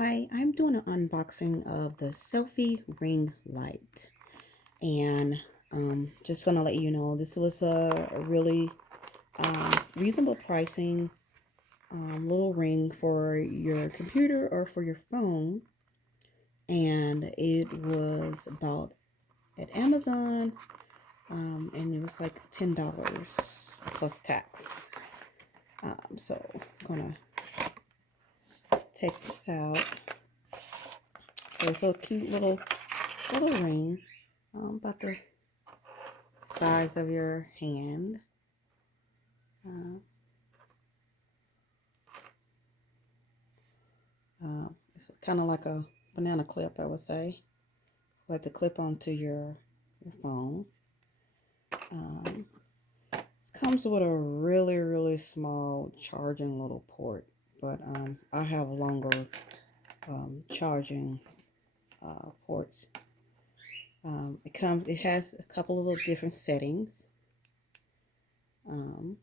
Hi, I'm doing an unboxing of the Selfie ring light, and just gonna let you know this was a really reasonable pricing little ring for your computer or for your phone, and it was about at Amazon, and it was like $10 plus tax. So I'm gonna take this out. So it's a cute little ring, about the size of your hand. It's kind of like a banana clip, I would say. You have to clip onto your phone. It comes with a really small charging little port, but I have longer charging ports. It has a couple of little different settings. If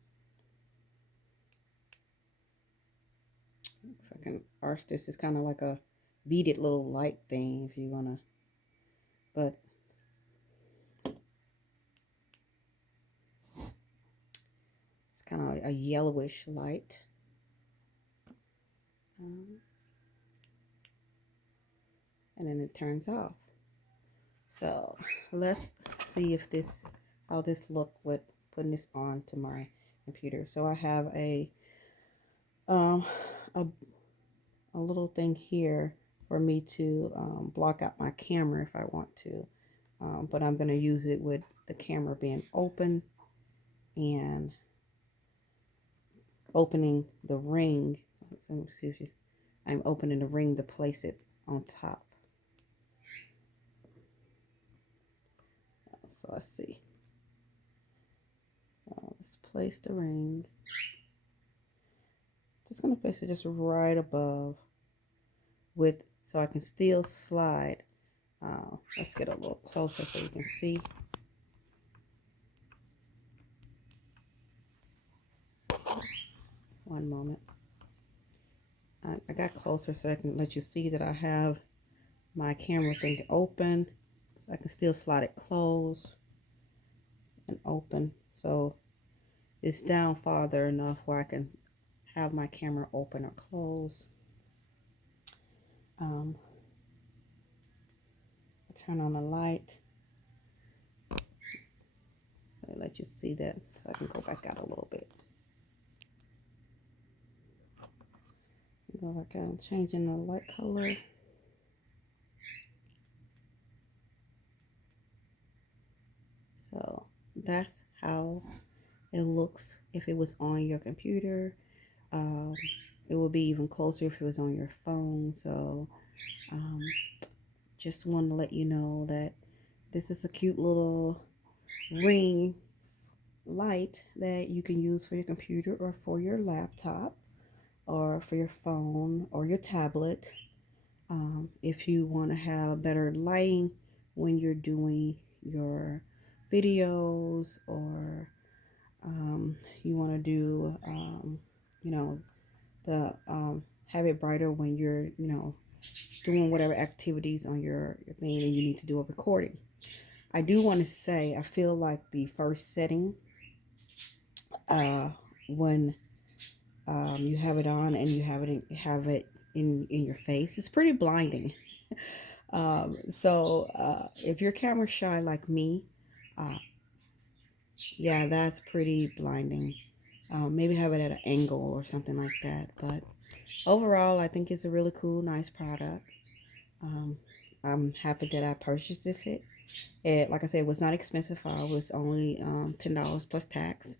I can arch this, it's kind of like a beaded little light thing if you want to, but it's kind of a yellowish light. And then it turns off. So let's see if how this look with putting this on to my computer. So I have a little thing here for me to block out my camera if I want to, but I'm going to use it with the camera being open and opening the ring. So let me see if I'm opening the ring to place it on top. So let's see. Let's place the ring. Just gonna place it just right above so I can still slide. Let's get a little closer so you can see. One moment. I got closer so I can let you see that I have my camera thing open, so I can still slide it closed and open. So it's down farther enough where I can have my camera open or closed. Turn on the light. So I let you see that, so I can go back out a little bit. Go back out and changing the light color. So that's how it looks if it was on your computer. It would be even closer if it was on your phone. So just want to let you know that this is a cute little ring light that you can use for your computer or for your laptop or for your phone or your tablet. If you want to have better lighting when you're doing your videos, or you want to do have it brighter when you're doing whatever activities on your thing and you need to do a recording. I do want to say I feel like the first setting, when you have it on and you have it in your face, it's pretty blinding. So if you're camera shy like me, yeah, that's pretty blinding. Maybe have it at an angle or something like that. But overall, I think it's a really cool, nice product. I'm happy that I purchased this. Like I said, it was not expensive. It was only $10 plus tax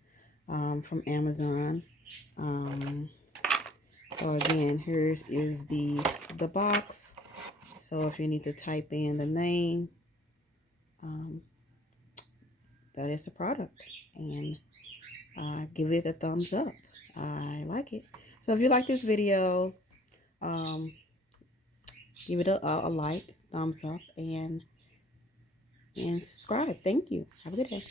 from Amazon. So again, here is the box. So if you need to type in the name, that is the product, and give it a thumbs up. I like it. So if you like this video, give it a like, thumbs up, and subscribe. Thank you. Have a good day.